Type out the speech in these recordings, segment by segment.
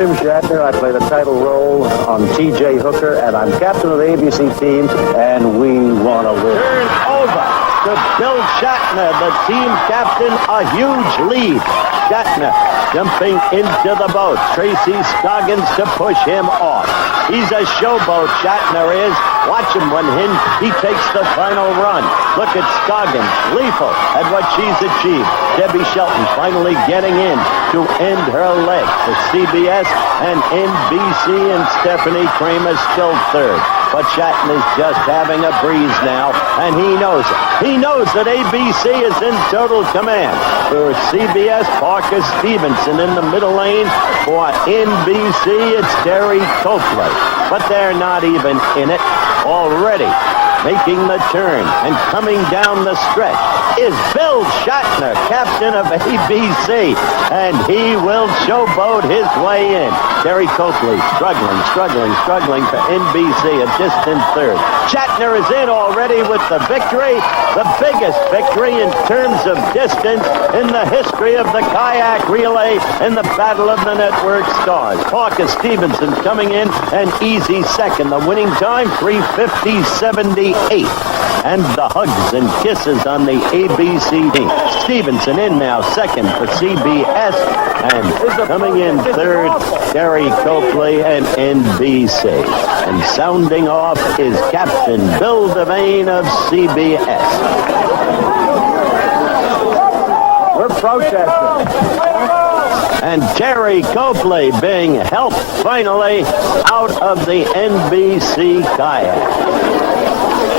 William Shatner. I play the title role on T.J. Hooker, and I'm captain of the ABC team, and we want to win. Turn over to Bill Shatner, the team captain, a huge lead. Shatner jumping into the boat. Tracy Scoggins to push him off. He's a showboat, Shatner is. Watch him when he takes the final run. Look at Scoggins, lethal at what she's achieved. Debbie Shelton finally getting in to end her leg for CBS and NBC, and Stephanie Kramer still third. But Shatner's just having a breeze now, and he knows it. He knows that ABC is in total command. For CBS, Parker Stevenson in the middle lane. For NBC, it's Terry Copley. But they're not even in it already. Making the turn and coming down the stretch is Bill Shatner, captain of ABC, and he will showboat his way in. Terry Copley struggling for NBC, a distant third. Shatner is in already with the victory, the biggest victory in terms of distance in the history of the kayak relay in the Battle of the Network Stars. Parker Stevenson coming in an easy second. The winning time, 3:50.78. And the hugs and kisses on the ABC team. Stevenson in now second for CBS, and coming in third, Terry Copley and NBC. And sounding off is Captain Bill Devane of CBS. We're protesting. And Terry Copley being helped finally out of the NBC kayak.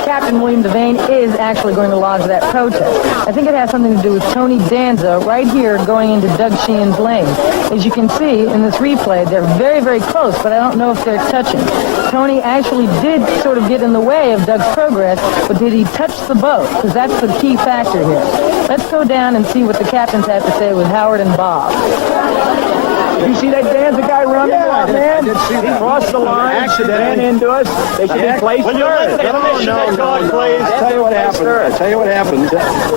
Captain William Devane is actually going to lodge that protest. I think it has something to do with Tony Danza right here going into Doug Sheehan's lane. As you can see in this replay, they're very, very close, but I don't know if they're touching. Tony actually did sort of get in the way of Doug's progress, but did he touch the boat? Because that's the key factor here. Let's go down and see what the captains have to say with Howard and Bob. Did you see that Danza guy running? Yeah, man. He crossed the line, ran into us. They should be placed third. Tell you what happened.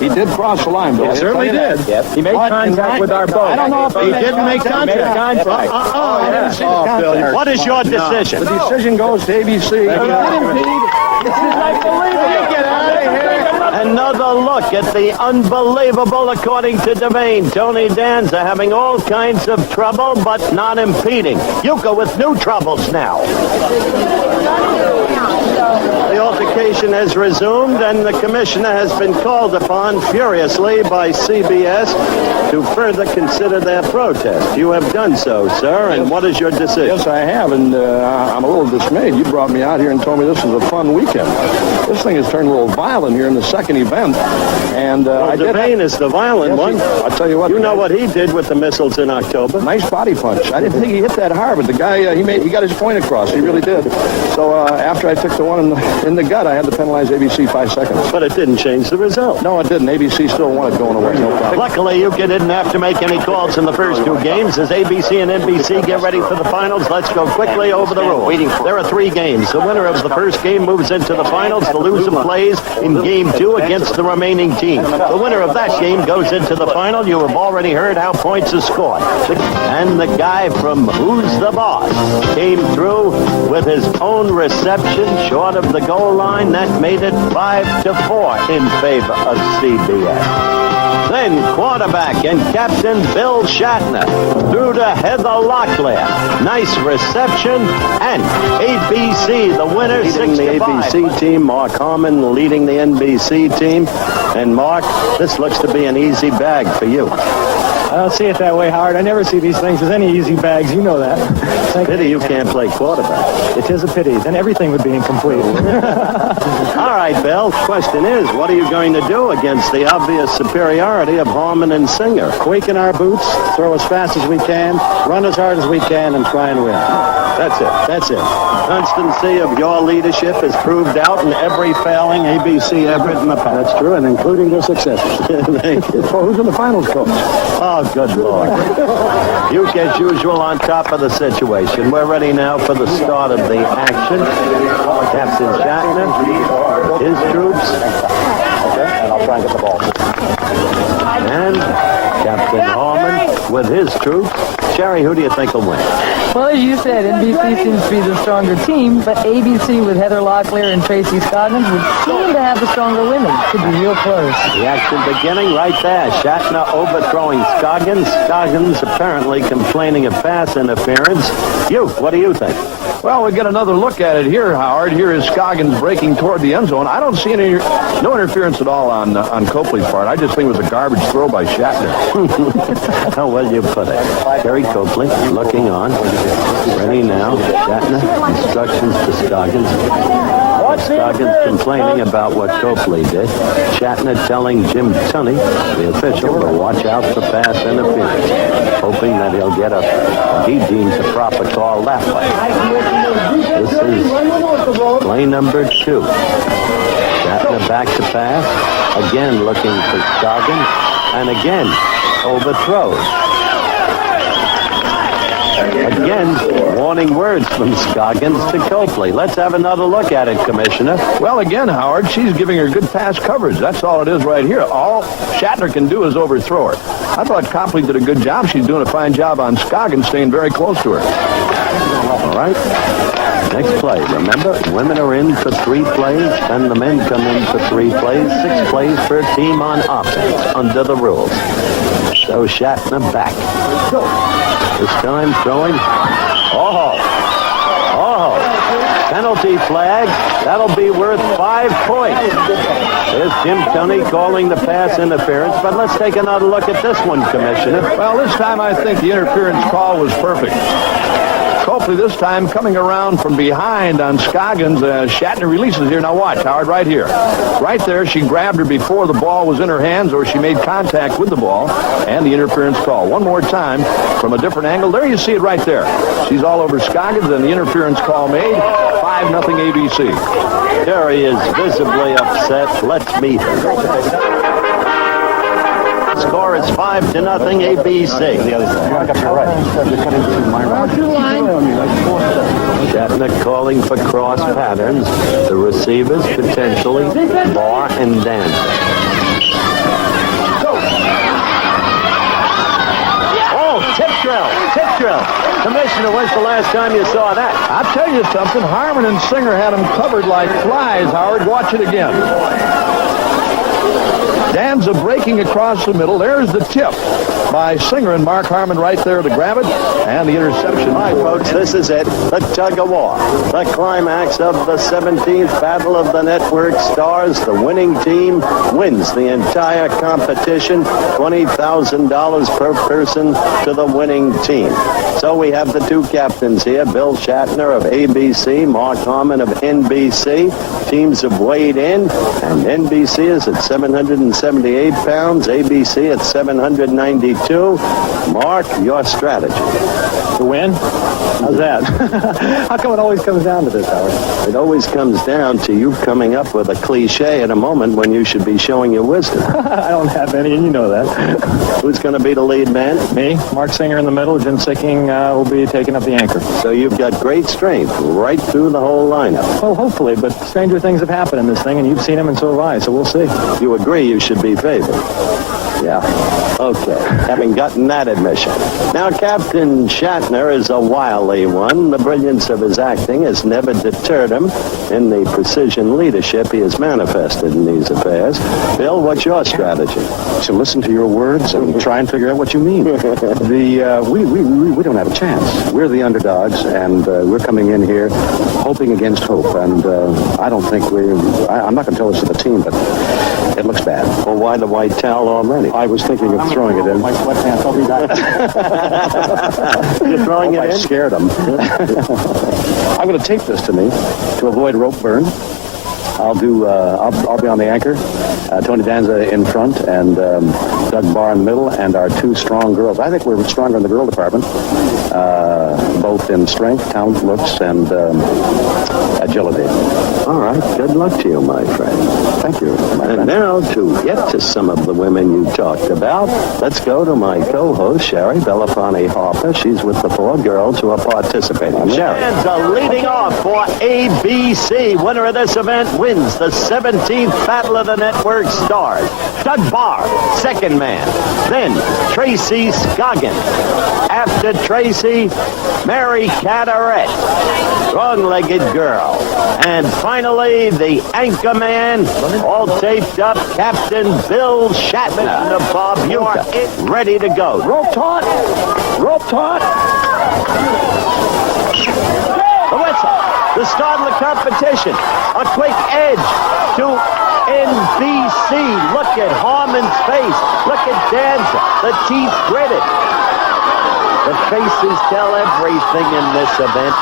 He did cross the line, Bill. He certainly did. He made contact with our boat. I don't know if he didn't make contact. What is your decision? The decision goes to ABC. This is unbelievable. Get out of here. Another look at the unbelievable, according to Devane. Tony Danza having all kinds of trouble, but not impeding. Yuka with new troubles now. The altercation has resumed, and the commissioner has been called upon furiously by CBS to further consider their protest. You have done so, sir, and what is your decision? Yes, I have, and I'm a little dismayed. You brought me out here and told me this was a fun weekend. This thing has turned a little violent here in the second event, and Devane is the violent one. I'll tell you what. You know what he did with the missiles in October? Nice body punch. I didn't think he hit that hard, but the guy, he got his point across. He really did. So after I took the one in the gut, I had to penalize ABC 5 seconds. But it didn't change the result. No, it didn't. ABC still won it going away. No problem. Luckily, Yuka didn't have to make any calls in the first two games. As ABC and NBC get ready for the finals, let's go quickly over the rules. There are 3 games. The winner of the first game moves into the finals. The loser plays in game 2 against the remaining team. The winner of that game goes into the final. You have already heard how points are scored. And the guy from Who's the Boss came through with his own reception short of the goal line. That made it 5-4 in favor of CBS. Then quarterback and captain Bill Shatner threw to Heather Locklear. Nice reception, and ABC, the winner, 6-5. The ABC team, Mark Harmon leading the NBC team. And Mark, this looks to be an easy bag for you. I don't see it that way, Howard. I never see these things as any easy bags. You know that. Pity you can't play quarterback. It is a pity. Then everything would be incomplete. All right, Bill. Question is, what are you going to do against the obvious superiority of Harmon and Singer? Quake in our boots, throw as fast as we can, run as hard as we can, and try and win. That's it. Constancy of your leadership is proved out in every failing ABC effort in the past. That's true, and including their successes. Thank you. Well, who's in the finals, coach? Oh, good Lord. You, as usual, on top of the situation. We're ready now for the start of the action. Captain Shatner, his troops. Okay, and I'll try and get the ball. And Captain Harmon with his troops. Jerry, who do you think will win? Well, as you said, NBC seems to be the stronger team, but ABC with Heather Locklear and Tracy Scoggins would seem to have the stronger women. Could be real close. The action beginning right there. Shatner overthrowing Scoggins. Scoggins apparently complaining of pass interference. What do you think? Well, we get another look at it here, Howard. Here is Scoggins breaking toward the end zone. I don't see no interference at all on Copley's part. I just think it was a garbage throw by Shatner. How well you put it. Terry Copley looking on. Ready now. Shatner. Instructions to Scoggins. Scoggins complaining about what Copley did. Shatner telling Jim Tunney, the official, to watch out for pass interference, hoping that he'll get he deems a proper call that way. This is play number 2. Shatner back to pass. Again looking for Scoggins. And again overthrows. Again, warning words from Scoggins to Copley. Let's have another look at it, Commissioner. Well, again, Howard, she's giving her good pass coverage. That's all it is right here. All Shatner can do is overthrow her. I thought Copley did a good job. She's doing a fine job on Scoggins, staying very close to her. All right. Next play. Remember, women are in for 3 plays, and the men come in for 3 plays, 6 plays per team on offense, under the rules. So Shatner back. This time throwing. Penalty flag. That'll be worth 5 points. There's Jim Tunney calling the pass interference, but let's take another look at this one, Commissioner. Well, this time I think the interference call was perfect. Copley this time coming around from behind on Scoggins. Shatner releases here. Now watch, Howard, right here. Right there, she grabbed her before the ball was in her hands, or she made contact with the ball, and the interference call. One more time from a different angle. There you see it right there. She's all over Scoggins, and the interference call made. 5-0 ABC. Terry is visibly upset. Let's meet her. Score is 5-0 ABC. Shatner calling for cross patterns. The receivers potentially Barr and Danza. Oh, tip drill. Commissioner, when's the last time you saw that? I'll tell you something. Harmon and Singer had them covered like flies, Howard. Watch it again. Danza breaking across the middle. There's the tip by Singer and Mark Harmon right there to grab it, and the interception. All right, folks, this is it. The tug-of-war. The climax of the 17th Battle of the Network Stars. The winning team wins the entire competition. $20,000 per person to the winning team. So we have the 2 captains here, Bill Shatner of ABC, Mark Harmon of NBC. Teams have weighed in, and NBC is at 778 pounds, ABC at 792. Mark, your strategy. To win? How's that? How come it always comes down to this, Howard? It always comes down to you coming up with a cliche at a moment when you should be showing your wisdom. I don't have any, and you know that. Who's going to be the lead man? Me, Mark Singer in the middle, Jim Sicking will be taking up the anchor. So you've got great strength right through the whole lineup. Well, hopefully, but stranger things have happened in this thing, and you've seen them, and so have I, so we'll see. You agree you should be favored? Yeah. Okay. Having gotten that admission. Now, Captain Shatner is a wily one. The brilliance of his acting has never deterred him in the precision leadership he has manifested in these affairs. Bill, what's your strategy? To listen to your words and try and figure out what you mean. We don't have a chance. We're the underdogs, and we're coming in here hoping against hope. And I don't think I'm not going to tell this to the team, but it looks bad. Well, why the white towel already? I was thinking of throwing it in. My sweatpants, I'll be back. You're throwing it in? I scared them. I'm going to tape this to me to avoid rope burn. I'll be on the anchor. Tony Danza in front, and Doug Barr in the middle, and our 2 strong girls. I think we're stronger in the girl department, both in strength, talent, looks, and agility. All right. Good luck to you, my friend. Thank you, my And friend. now, to get to some of the women you talked about, let's go to my co-host, Sherry Belafonte Harper. She's with the 4 girls who are participating. Sherry. And leading off for ABC. Winner of this event wins the 17th Battle of the Network Stars. Doug Barr, second man. Then Tracy Scoggins. After Tracy, Mary Carteret, strong-legged girl. And finally, the anchor man, all taped up, Captain Bill Shatner of Bob Uecker, ready to go. Rope taut. Rope taut. The whistle, the start of the competition. A quick edge to NBC. Look at Harmon's face. Look at Danza. The teeth gritted. The faces tell everything in this event.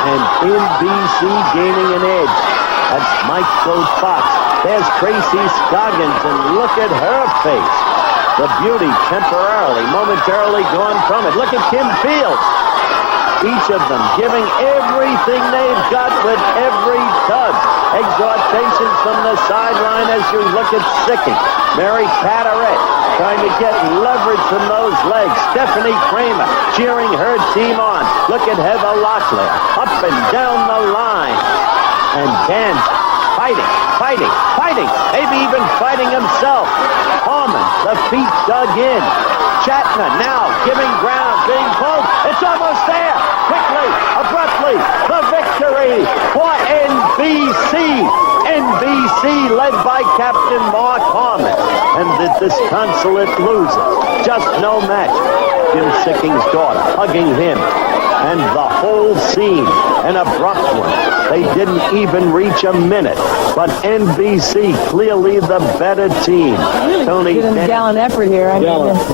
And NBC gaining an edge. That's Michael Fox. There's Tracy Scoggins, and look at her face. The beauty momentarily gone from it. Look at Kim Fields. Each of them giving everything they've got with every tug. Exhortations from the sideline as you look at Sicking. Mary Carteret trying to get leverage from those legs. Stephanie Kramer cheering her team on. Look at Heather Locklear up and down the line. And Dan fighting, maybe even fighting himself. Harmon, the feet dug in. Shatner now giving ground, being pulled. It's almost there. Quickly, abruptly, the victory for NBC. NBC led by Captain Mark Harmon. And the disconsolate loser. Just no match. Jim Sicking's daughter hugging him. And the whole scene, an abrupt one. They didn't even reach a minute. But NBC, clearly the better team. Tony Did a gallant effort here.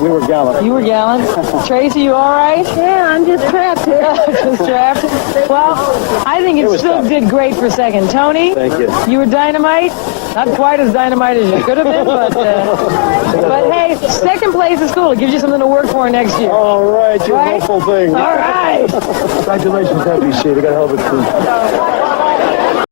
We were gallant. You were gallant. Tracy, you all right? Yeah, I'm just trapped here. Just trapped. Well, I think it still did great for second. Tony? Thank you. You were dynamite. Not quite as dynamite as you could have been, but hey, second place is cool. It gives you something to work for next year. All right, you Right? hopeful thing. All right. Congratulations, NBC. They got a hell of a team.